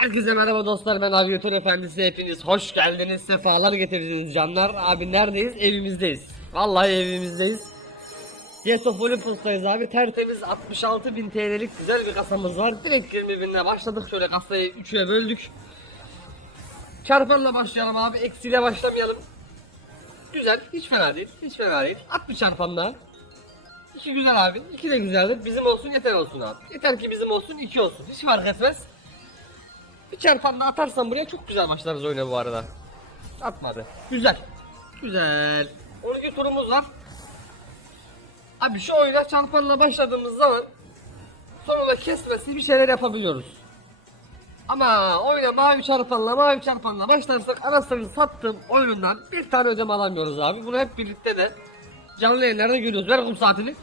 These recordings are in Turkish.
Herkese merhaba dostlar ben Aviator Efendisi. Hepiniz hoş geldiniz sefalar getirdiniz canlar. Abi neredeyiz? Evimizdeyiz. Vallahi evimizdeyiz. Jet of Olympus'tayız abi. Tertemiz 66.000 TL'lik güzel bir kasamız var. Direkt 20 binle başladık. Şöyle kasayı 3'e böldük. Çarpanla başlayalım abi. Eksiyle başlamayalım. Güzel. Hiç fena değil. Hiç fena değil. At bir çarpanla İki güzel abi. İki de güzeldir. Bizim olsun yeter olsun abi. Yeter ki bizim olsun iki olsun. Hiç fark etmez bir çarpanla atarsan buraya çok güzel başlarız oyuna bu arada. Atmadı. Güzel. Güzel. 12 turumuz var. Abi şu oyuna çarpanla başladığımız zaman sonunda kesmesi bir şeyler yapabiliyoruz. Ama oyuna mavi çarpanla mavi çarpanla başlarsak anasını sattığım oyundan bir tane ödeme alamıyoruz abi. Bunu hep birlikte de canlı yayınlarda görüyoruz. Ver kum saatini.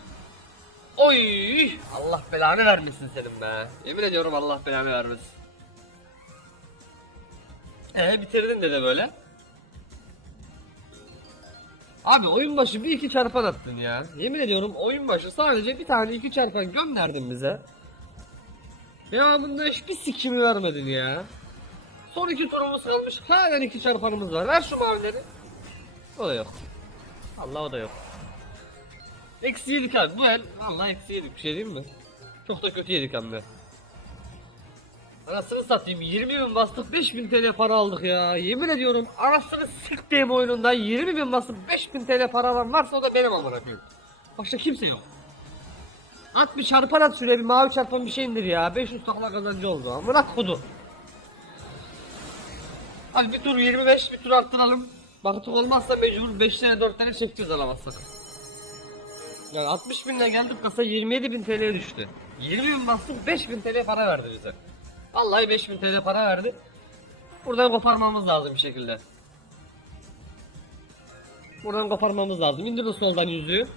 Oy! Allah belanı vermesin senin be. Yemin ediyorum Allah belanı vermesin. Ee bitirdin de de böyle. Abi oyun başı bir iki çarpan attın ya. Yemin ediyorum oyun başı sadece bir tane iki çarpan gönderdin bize. Bunda hiçbir sikimi vermedin ya. Son iki turumuz kalmış. Halen iki çarpanımız var. Ver şu mavileri. O da yok. Allah o da yok. Eksi yedik abi. Bu el vallahi eksi yedik bir şey değil mi? Çok da kötü yedik hem. Anasını satayım 20 bin bastık 5000 TL para aldık ya. Yemin ediyorum anasını sıktığım oyununda 20 bin basıp 5000 TL para alan varsa o da benim amına koyayım. Başka kimse yok. At bir çarpan at şuraya bir mavi çarpan bir şey indir ya. 500 takla kazancı oldu. Amına kodu Hadi bir tur 25 bir tur arttıralım. Baktık olmazsa mecbur 5 tane 4 tane çekeceğiz alamazsak. Yani 60 binle geldik kasa 27 bin TL'ye düştü. 20 bin bastık 5000 TL para verdi bize Vallahi 5000 TL para verdi. Buradan koparmamız lazım bir şekilde. Buradan koparmamız lazım. İndir o soldan yüzüğü.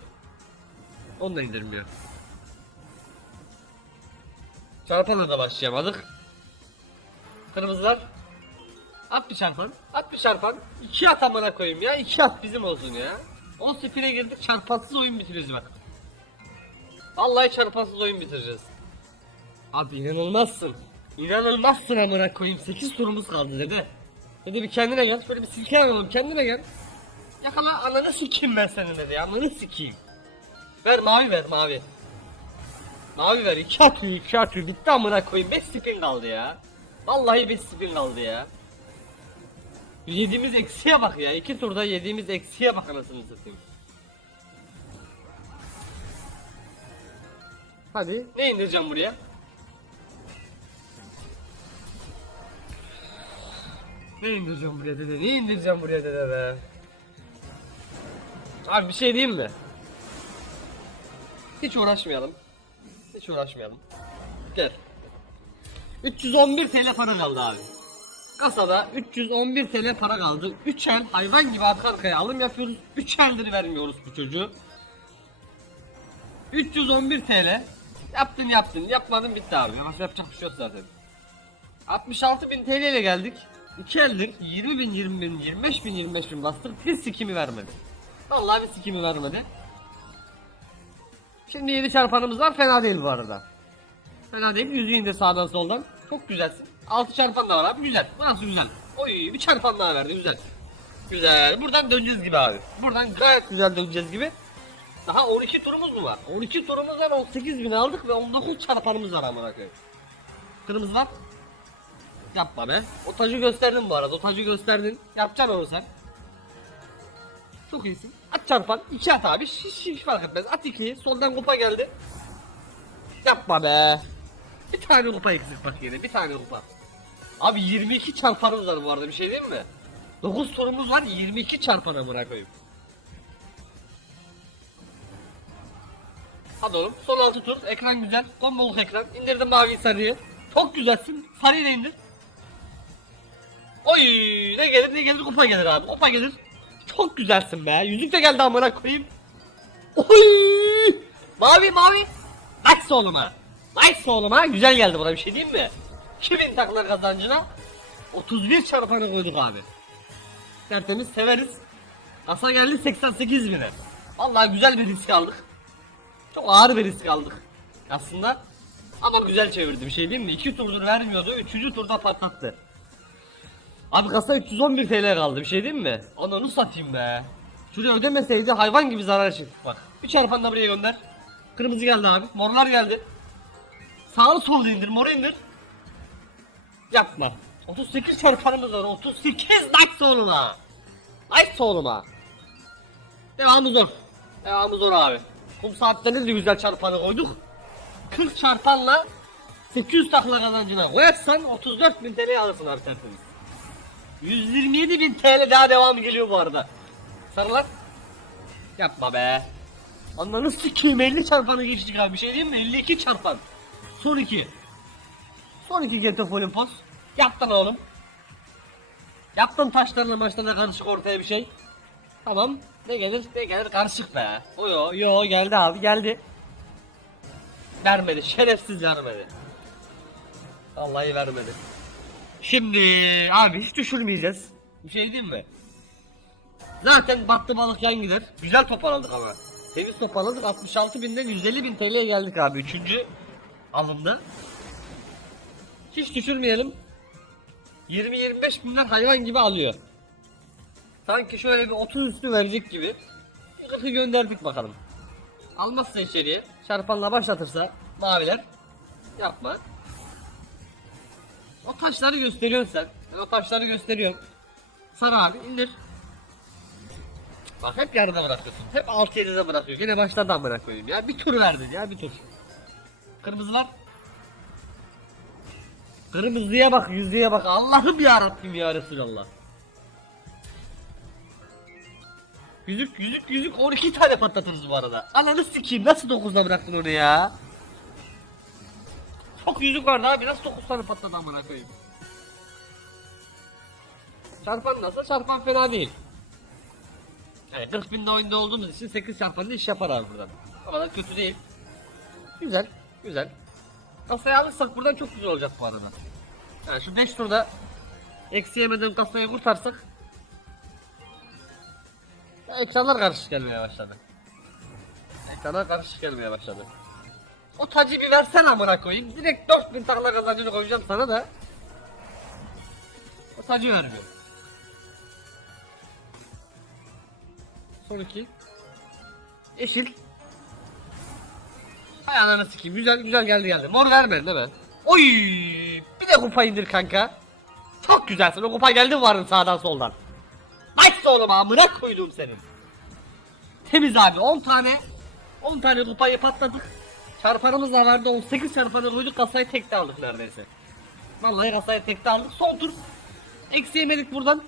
Onu da indirmiyor. Çarpanla da başlayamadık. Kırmızılar. At bir çarpan. At bir çarpan. İki at amına koyayım ya. İki at bizim olsun ya. 10 spine girdik çarpansız oyun bitireceğiz bak. Vallahi çarpansız oyun bitireceğiz. Abi inanılmazsın. İnanılmazsın amına koyayım. 8 turumuz kaldı dede. Dede bir kendine gel. Şöyle bir silke alalım kendine gel. Yakala ananı sikeyim ben senin dedi. Ananı sikeyim. Ver mavi ver mavi. Mavi ver. 2 atıyor 2 atıyor. Bitti amına koyayım. 5 spin kaldı ya. Vallahi 5 spin kaldı ya. Yediğimiz eksiye bak ya. 2 turda yediğimiz eksiye bak anasını satayım. Hadi ne indireceğim buraya? Ne indireceğim buraya dede? Ne indireceğim buraya dede be? Abi bir şey diyeyim mi? Hiç uğraşmayalım. Hiç uğraşmayalım. Gel. 311 TL para kaldı abi. Kasada 311 TL para kaldı. 3 el hayvan gibi arka arkaya alım yapıyoruz. 3 eldir vermiyoruz bu çocuğu. 311 TL. Yaptın yaptın. Yapmadın bitti abi. Yapacak bir şey yok zaten. 66 bin TL ile geldik. 2 eldir 20 bin 20 bin 25 bin 25 bin bastık bir sikimi vermedi. Vallahi bir sikimi vermedi. Şimdi 7 çarpanımız var fena değil bu arada. Fena değil yüzü indir sağdan soldan. Çok güzelsin. 6 çarpan da var abi güzel. Bu nasıl güzel. Oy bir çarpan daha verdi güzel. Güzel. Buradan döneceğiz gibi abi. Buradan gayet güzel döneceğiz gibi. Daha 12 turumuz mu var? 12 turumuz var 18 bin aldık ve 19 çarpanımız var amına koyayım. Kırmızı var. Yapma be. O tacı gösterdin bu arada. O tacı gösterdin. Yapacaksın onu sen. Çok iyisin. At çarpan. iki at abi. Hiç, hiç fark etmez. At ikiyi. Soldan kupa geldi. Yapma be. Bir tane kupa eksik bak yine. Bir tane kupa. Abi 22 çarpanımız var bu arada. Bir şey diyeyim mi? 9 sorumuz var. 22 çarpana bırakayım. Hadi oğlum. Son 6 tur. Ekran güzel. Komboluk ekran. İndirdim mavi sarıyı. Çok güzelsin. Sarıyı da indir. Oy ne gelir ne gelir kupa gelir abi kupa gelir. Çok güzelsin be yüzük de geldi amına koyayım. Oy mavi mavi. Nice oğlum ha. Nice oğlum ha güzel geldi buna bir şey diyeyim mi? 2000 takla kazancına 31 çarpanı koyduk abi. Tertemiz severiz. Kasa geldi 88 bine. Vallahi güzel bir risk aldık. Çok ağır bir risk aldık. Aslında Ama güzel çevirdi bir şey değil mi? İki turdur vermiyordu. Üçüncü turda patlattı. Abi kasa 311 TL kaldı bir şey değil mi? Ananı satayım be. Şuraya ödemeseydi hayvan gibi zarar çıktık bak. Bir çarpan da buraya gönder. Kırmızı geldi abi. Morlar geldi. Sağlı sollu indir. Moru indir. Yapma. 38 çarpanımız var. 38 nice oğluma. Nice oğluma. Devamı zor. Devamı zor abi. Kum saatlerinde de güzel çarpanı koyduk. 40 çarpanla 800 takla kazancına koyarsan 34 bin TL alırsın abi tertemiz. 127 bin TL daha devam geliyor bu arada. Sarılar. Yapma be. Ananı sikeyim 50 çarpanı geçtik abi bir şey diyeyim mi? 52 çarpan. Son 2. Son 2 Getafe Olimpos. Yaptın oğlum. Yaptın taşlarla maçlarla karışık ortaya bir şey. Tamam. Ne gelir ne gelir karışık be. O yo yo geldi abi geldi. Vermedi şerefsiz vermedi. Vallahi vermedi. Şimdi abi hiç düşürmeyeceğiz. Bir şey diyeyim mi? Zaten battı balık yan gider. Güzel topal aldık ama. Temiz topal aldık 66 binden 150 bin TL'ye geldik abi. Üçüncü alımda. Hiç düşürmeyelim. 20-25 binler hayvan gibi alıyor. Sanki şöyle bir 30 üstü verecek gibi. Bir 40'ı gönderdik bakalım. Almazsa içeriye, çarpanla başlatırsa maviler yapma. O taşları gösteriyorsun sen. Ben o taşları gösteriyorum. Sar abi indir. Bak hep yarıda bırakıyorsun. Hep alt yerine bırakıyor. Yine baştan bırakıyorum ya. Bir tur verdin ya bir tur. Kırmızılar. Kırmızıya bak, yüzüğe bak. Allah'ım ya Rabbim ya Resulallah. Yüzük, yüzük, yüzük 12 tane patlatırız bu arada. Ananı sikeyim nasıl 9'da bıraktın onu ya? Çok yüzük vardı abi nasıl 9 tane patladı amına koyayım. Çarpan nasıl? Çarpan fena değil. Yani 40 binde oyunda olduğumuz için 8 çarpanlı iş yapar abi buradan. Ama da kötü değil. Güzel, güzel. Kasayı alırsak buradan çok güzel olacak bu arada. Yani şu 5 turda eksi yemeden kasayı kurtarsak ekranlar karışık gelmeye başladı. Ekranlar karışık gelmeye başladı. O tacı bir versen amına koyayım. Direkt 4000 takla kazancını koyacağım sana da. O tacı vermiyor. Son iki. Yeşil. Hay ananı sikeyim. Güzel güzel geldi geldi. Mor vermedin değil mi? Oy! Bir de kupa indir kanka. Çok güzelsin. O kupa geldi mi varın sağdan soldan? Nice oğlum amına koydum senin. Temiz abi 10 tane 10 tane kupayı patladık. Çarpanımız da vardı 18 çarpanı koyduk kasayı tekte aldık neredeyse. Vallahi kasayı tekte aldık. Son tur. Eksi yemedik buradan.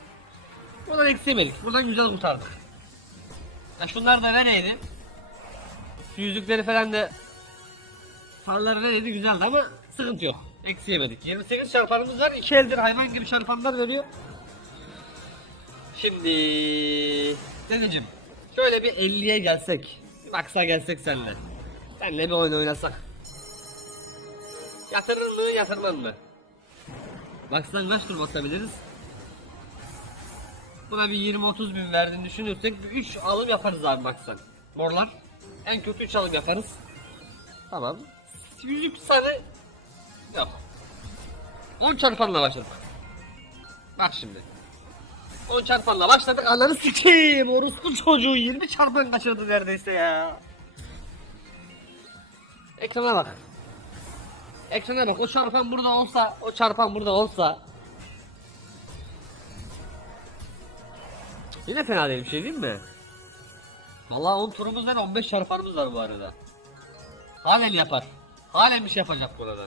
Buradan eksi yemedik. Buradan güzel kurtardık. Ya şunlar da nereydi? Şu yüzükleri falan da farları nereydi güzeldi ama sıkıntı yok. Eksi yemedik. 28 çarpanımız var. 2 eldir hayvan gibi çarpanlar veriyor. Şimdi dedeciğim şöyle bir 50'ye gelsek. Bir baksa gelsek seninle. Seninle bir oyun oynasak. Yatırır mı yatırmaz mı? Baksan kaç tur basabiliriz? Buna bir 20-30 bin verdiğini düşünürsek bir 3 alım yaparız abi baksan. Morlar. En kötü 3 alım yaparız. Tamam. Yüzük sarı yok. 10 çarpanla başladık. Bak şimdi. 10 çarpanla başladık ananı sikeyim orospu çocuğu 20 çarpan kaçırdı neredeyse ya. Ekrana bak. Ekrana bak o çarpan burada olsa o çarpan burada olsa Yine fena değil bir şey değil mi? Vallahi 10 turumuz var 15 çarpanımız var bu arada. Halen yapar. Halen bir şey yapacak burada.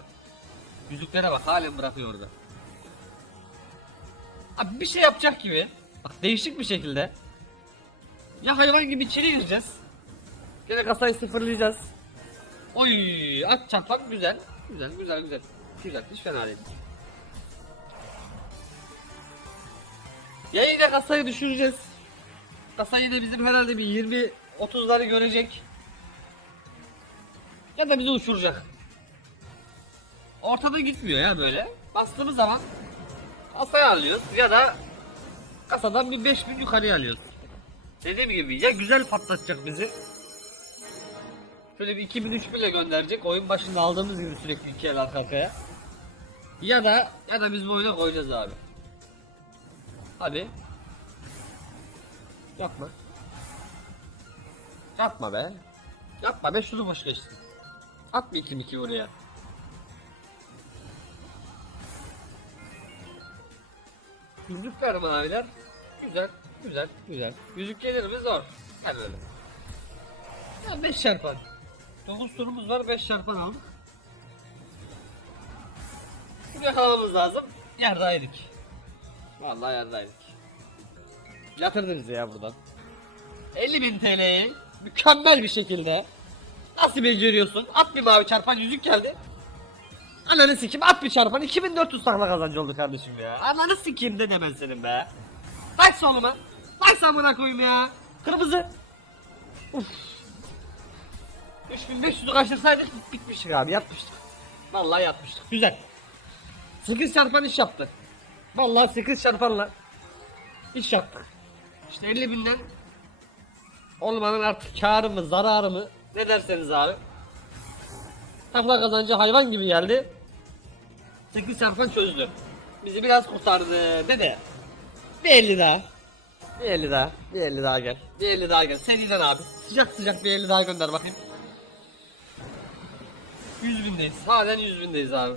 Yüzüklere bak halen bırakıyor orada. Abi bir şey yapacak gibi. Bak değişik bir şekilde. Ya hayvan gibi içeri gireceğiz. Gene kasayı sıfırlayacağız. Oy at çarpan güzel. Güzel güzel güzel. Güzel hiç fena değil. Ya yine kasayı düşüreceğiz. Kasayı da bizim herhalde bir 20 30'ları görecek. Ya da bizi uçuracak. Ortada gitmiyor ya böyle. Bastığımız zaman kasayı alıyoruz ya da kasadan bir 5000 yukarıya alıyoruz. Dediğim gibi ya güzel patlatacak bizi Şöyle bir 2000 3000 ile gönderecek. Oyun başında aldığımız gibi sürekli iki el arka arkaya. Ya da ya da biz bu oyuna koyacağız abi. Hadi. Yapma. Yapma be. Yapma be şunu boş geçsin. Atma 2 2 oraya. Yüzük ver maviler. Güzel, güzel, güzel. Yüzük gelir mi zor. Hadi öyle. Ya 5 çarpan. 9 turumuz var 5 çarpan aldık. Bunu yakalamamız lazım. Yerdaydık. Vallahi yerdaydık. Yatırdınız ya buradan. 50.000 TL'yi mükemmel bir şekilde nasıl beceriyorsun? At bir mavi çarpan yüzük geldi. Ananı sikim at bir çarpan 2400 takla kazancı oldu kardeşim ya. Ananı sikim de demez senin be. Taş soluma. Taş amına koyayım ya. Kırmızı. Uf. 3500'ü kaçırsaydık bitmiştik abi yatmıştık. Vallahi yatmıştık. Güzel. 8 çarpan iş yaptı. Vallahi 8 çarpanla iş yaptık. İşte 50 binden olmanın artık karı mı zararı mı ne derseniz abi. Takla kazancı hayvan gibi geldi. 8 çarpan çözdü. Bizi biraz kurtardı dede. Bir 50 daha. Bir 50 daha. Bir 50 daha gel. Bir 50 daha gel. Seriden abi. Sıcak sıcak bir 50 daha gönder bakayım. 100 bindeyiz. Halen 100 bindeyiz abi.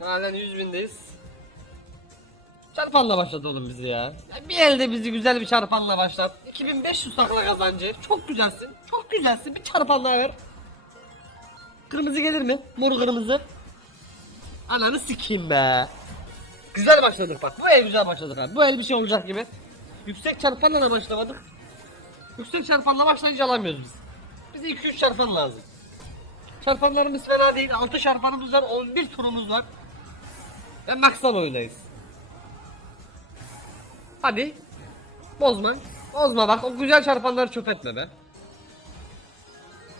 Halen 100 bindeyiz. Çarpanla başladı oğlum bizi ya. ya. Bir elde bizi güzel bir çarpanla başlat. 2500 takla kazancı. Çok güzelsin. Çok güzelsin. Bir çarpanla ver. Kırmızı gelir mi? Mor kırmızı. Ananı sikeyim be. Güzel başladık bak. Bu el güzel başladık abi. Bu el bir şey olacak gibi. Yüksek çarpanla da başlamadık. Yüksek çarpanla başlayınca alamıyoruz biz. Bize 2-3 çarpan lazım. Çarpanlarımız fena değil. 6 çarpanımız var. 11 turumuz var. Ve maksan oynayız. Hadi. Bozma. Bozma bak. O güzel çarpanları çöp etme be.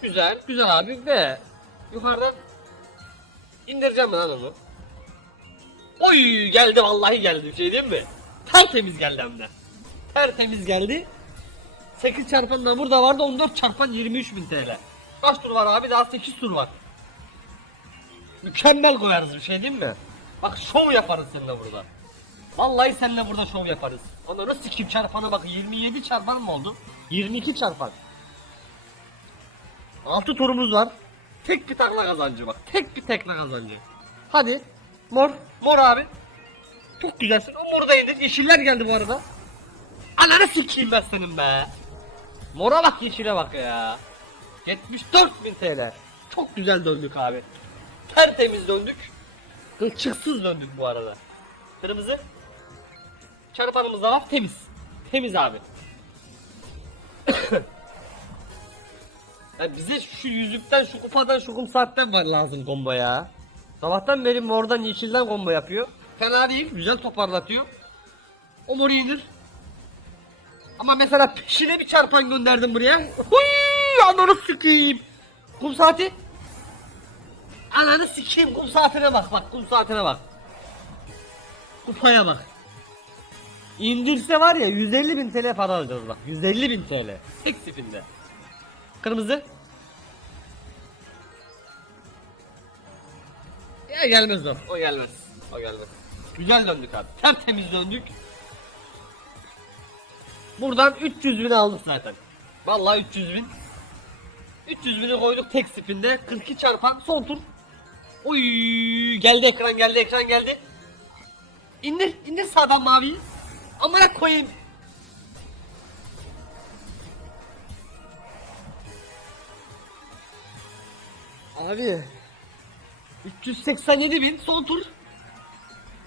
Güzel. Güzel abi. Ve yukarıdan indireceğim ben onu. Oy geldi vallahi geldi. Bir şey diyeyim mi? Tertemiz geldi hem de. Tertemiz geldi. 8 çarpan da burada vardı 14 çarpan 23 bin TL. Kaç tur var abi? Daha 8 tur var. Mükemmel koyarız bir şey değil mi? Bak şov yaparız seninle burada. Vallahi seninle burada şov yaparız. Onları sikim çarpana bak 27 çarpan mı oldu? 22 çarpan. 6 turumuz var. Tek bir takla kazancı bak. Tek bir tekla kazancı. Hadi. Mor. Mor abi. Çok güzelsin. O moru da indir. Yeşiller geldi bu arada. Ananı sikeyim ben senin be. Mora bak yeşile bak ya. 74.000 TL. Çok güzel döndük abi. Tertemiz döndük. Kılçıksız döndük bu arada. Kırmızı. Çarpanımız da var temiz. Temiz abi. ya bize şu yüzükten, şu kupadan, şu kum saatten var lazım combo ya. Sabahtan beri mordan yeşilden combo yapıyor. Fena değil, güzel toparlatıyor. O indir. Ama mesela peşine bir çarpan gönderdim buraya. Huy, ananı sikeyim. Kum saati. Ananı sikeyim kum saatine bak bak kum saatine bak. Kupaya bak. İndirse var ya 150 bin TL para alacağız bak. 150 bin TL. Tek sipinde. Kırmızı. Ya gelmez o. O gelmez. O gelmez. Güzel döndük abi. Tertemiz döndük. Buradan 300 bin aldık zaten. Vallahi 300 bin. 300 bini koyduk tek spinde. 42 çarpan son tur. Oy geldi ekran geldi ekran geldi. İndir indir sağdan maviyi. Amına koyayım. Abi 387 bin son tur.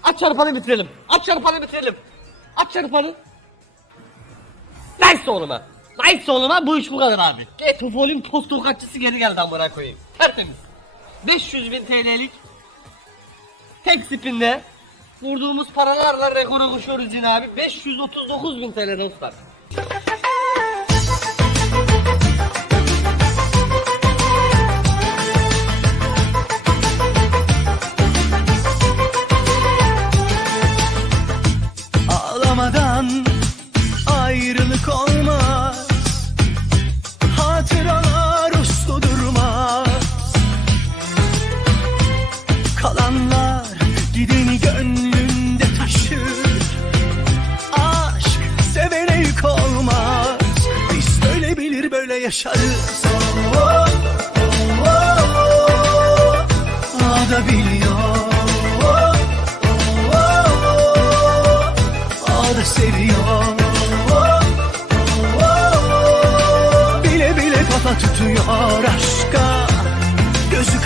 Aç çarpanı bitirelim. Aç çarpanı bitirelim. Aç çarpanı. Nice oğluma. Nice oğluma bu iş bu kadar abi. Get Fufol'ün post tokatçısı geri geldi amına koyayım. Tertemiz. 500 bin TL'lik tek spinde vurduğumuz paralarla rekora koşuyoruz yine abi. 539 bin TL dostlar.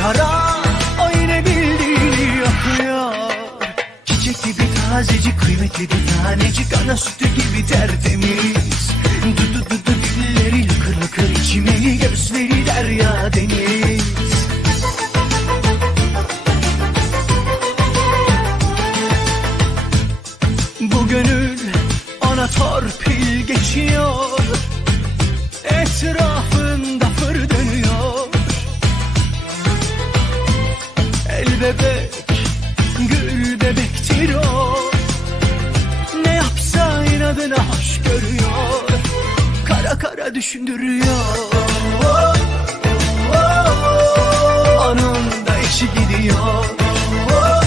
Kara o yine bildiğini yapıyor. Çiçek gibi tazecik kıymetli bir tanecik Ana sütü gibi tertemiz. Du du du dilleri lıkır lıkır içimeli Gözleri derya deniz. Bu gönül ona torpil geçiyor. Etrafında Kara düşündürüyor Oh, oh, oh. Onun da işi gidiyor Oh,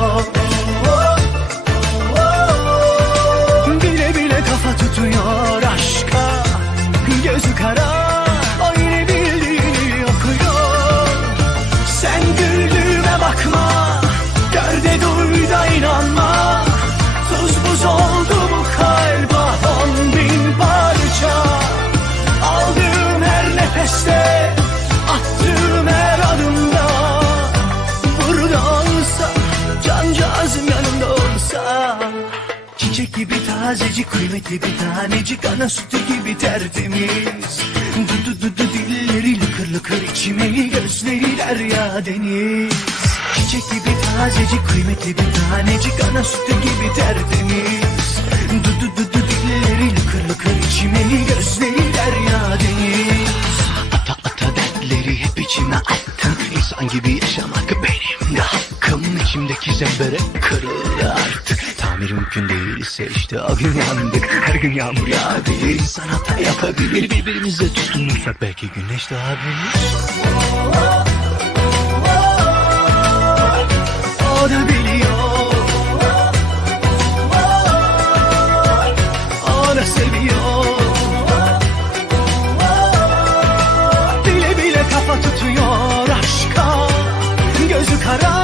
oh, kıymetli bir tanecik Ana sütü gibi tertemiz. Du du du du dilleri lıkır lıkır içimeli Gözleri derya deniz. Çiçek gibi tazecik kıymetli bir tanecik Ana sütü gibi tertemiz. Du du du du dilleri lıkır lıkır içimeli Gözleri derya deniz. Ata ata dertleri hep içime attım İnsan gibi yaşamak benim de hakkım. İçimdeki zembere kırıldı artık tamiri mümkün değil ise işte o gün yandık her gün yağmur yağabilir İnsan hata yapabilir. Birbirimize tutunursak belki güneş doğabilir O da biliyor. O da seviyor. Bile bile kafa tutuyor aşka. Gözü kara